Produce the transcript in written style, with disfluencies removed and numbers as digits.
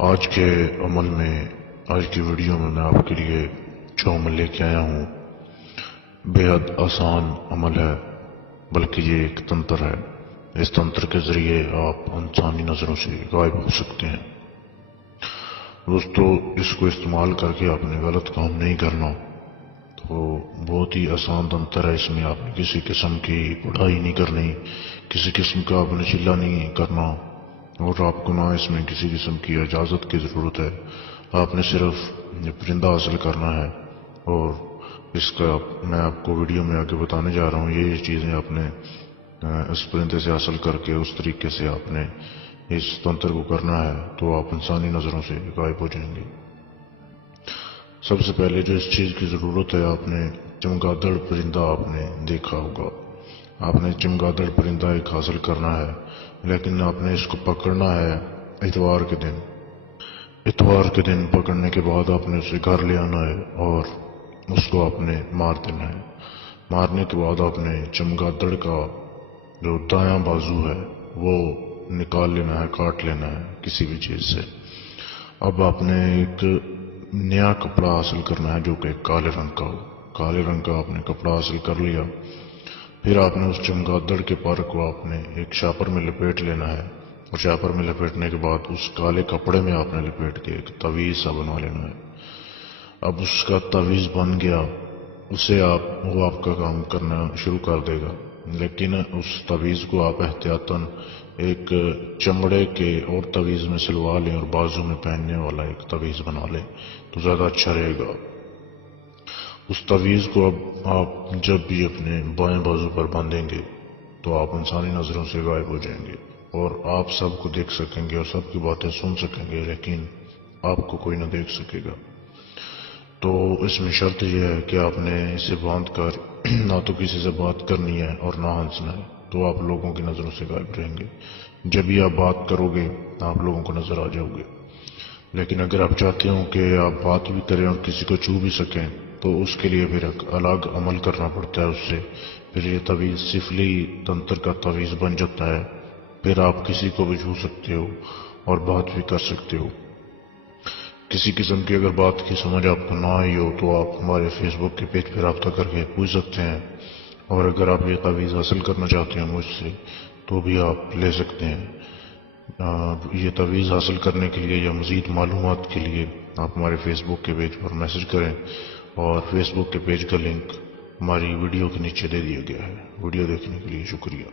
آج کے عمل میں آج کی ویڈیو میں آپ کے لیے جو عمل لے کے آیا ہوں بے حد آسان عمل ہے، بلکہ یہ ایک تنتر ہے۔ اس تنتر کے ذریعے آپ انسانی نظروں سے غائب ہو سکتے ہیں۔ دوستو، اس کو استعمال کر کے آپ نے غلط کام نہیں کرنا۔ تو بہت ہی آسان تنتر ہے۔ اس میں آپ نے کسی قسم کی پڑھائی نہیں کرنی، کسی قسم کا آپ نے چلا نہیں کرنا، اور آپ کو نہ اس میں کسی قسم کی اجازت کی ضرورت ہے۔ آپ نے صرف پرندہ حاصل کرنا ہے، اور اس کا میں آپ کو ویڈیو میں آگے بتانے جا رہا ہوں۔ یہ چیزیں آپ نے اس پرندے سے حاصل کر کے اس طریقے سے آپ نے اس تنتر کو کرنا ہے، تو آپ انسانی نظروں سے غائب ہو جائیں گے۔ سب سے پہلے جو اس چیز کی ضرورت ہے، آپ نے چمگادڑ پرندہ آپ نے دیکھا ہوگا۔ آپ نے چمگادڑ پرندہ ایک حاصل کرنا ہے، لیکن آپ نے اس کو پکڑنا ہے اتوار کے دن۔ اتوار کے دن پکڑنے کے بعد آپ نے اسے گھر لے آنا ہے اور اس کو آپ نے مار دینا ہے۔ مارنے کے بعد آپ نے چمگادڑ کا جو دایاں بازو ہے وہ نکال لینا ہے، کاٹ لینا ہے کسی بھی چیز سے۔ اب آپ نے ایک نیا کپڑا حاصل کرنا ہے جو کہ کالے رنگ کا ہو۔ کالے رنگ کا آپ نے کپڑا حاصل کر لیا۔ پھر آپ نے اس چمگادڑ کے پر کو آپ نے ایک شاپر میں لپیٹ لینا ہے، اور شاپر میں لپیٹنے کے بعد اس کالے کپڑے میں آپ نے لپیٹ کے ایک تعویذ سا بنا لینا ہے۔ اب اس کا تعویذ بن گیا، اسے وہ آپ کا کام کرنا شروع کر دے گا، لیکن اس تعویذ کو آپ احتیاطاً ایک چمڑے کے اور تعویذ میں سلوا لیں اور بازو میں پہننے والا ایک تعویذ بنا لیں تو زیادہ اچھا رہے گا۔ اس تعویذ کو اب آپ جب بھی اپنے بائیں بازو پر باندھیں گے تو آپ انسانی نظروں سے غائب ہو جائیں گے، اور آپ سب کو دیکھ سکیں گے اور سب کی باتیں سن سکیں گے، لیکن آپ کو کوئی نہ دیکھ سکے گا۔ تو اس میں شرط یہ ہے کہ آپ نے اسے باندھ کر نہ تو کسی سے بات کرنی ہے اور نہ ہنسنا ہے، تو آپ لوگوں کی نظروں سے غائب رہیں گے۔ جب بھی آپ بات کرو گے آپ لوگوں کو نظر آ جاؤ گے، لیکن اگر آپ چاہتے ہو کہ آپ بات بھی کریں اور کسی کو چھو بھی سکیں تو اس کے لیے پھر ایک الگ عمل کرنا پڑتا ہے۔ اس سے پھر یہ تعویذ سفلی تنتر کا تعویذ بن جاتا ہے۔ پھر آپ کسی کو بھی چھو سکتے ہو اور بات بھی کر سکتے ہو۔ کسی قسم کی اگر بات کی سمجھ آپ کو نہ آئی ہو تو آپ ہمارے فیس بک کے پیج پہ رابطہ کر کے پوچھ سکتے ہیں، اور اگر آپ یہ تعویذ حاصل کرنا چاہتے ہیں مجھ سے تو بھی آپ لے سکتے ہیں۔ یہ تعویذ حاصل کرنے کے لیے یا مزید معلومات کے لیے آپ ہمارے فیس بک کے پیج پر میسج کریں، اور فیس بک کے پیج کا لنک ہماری ویڈیو کے نیچے دے دیا گیا ہے۔ ویڈیو دیکھنے کے لیے شکریہ۔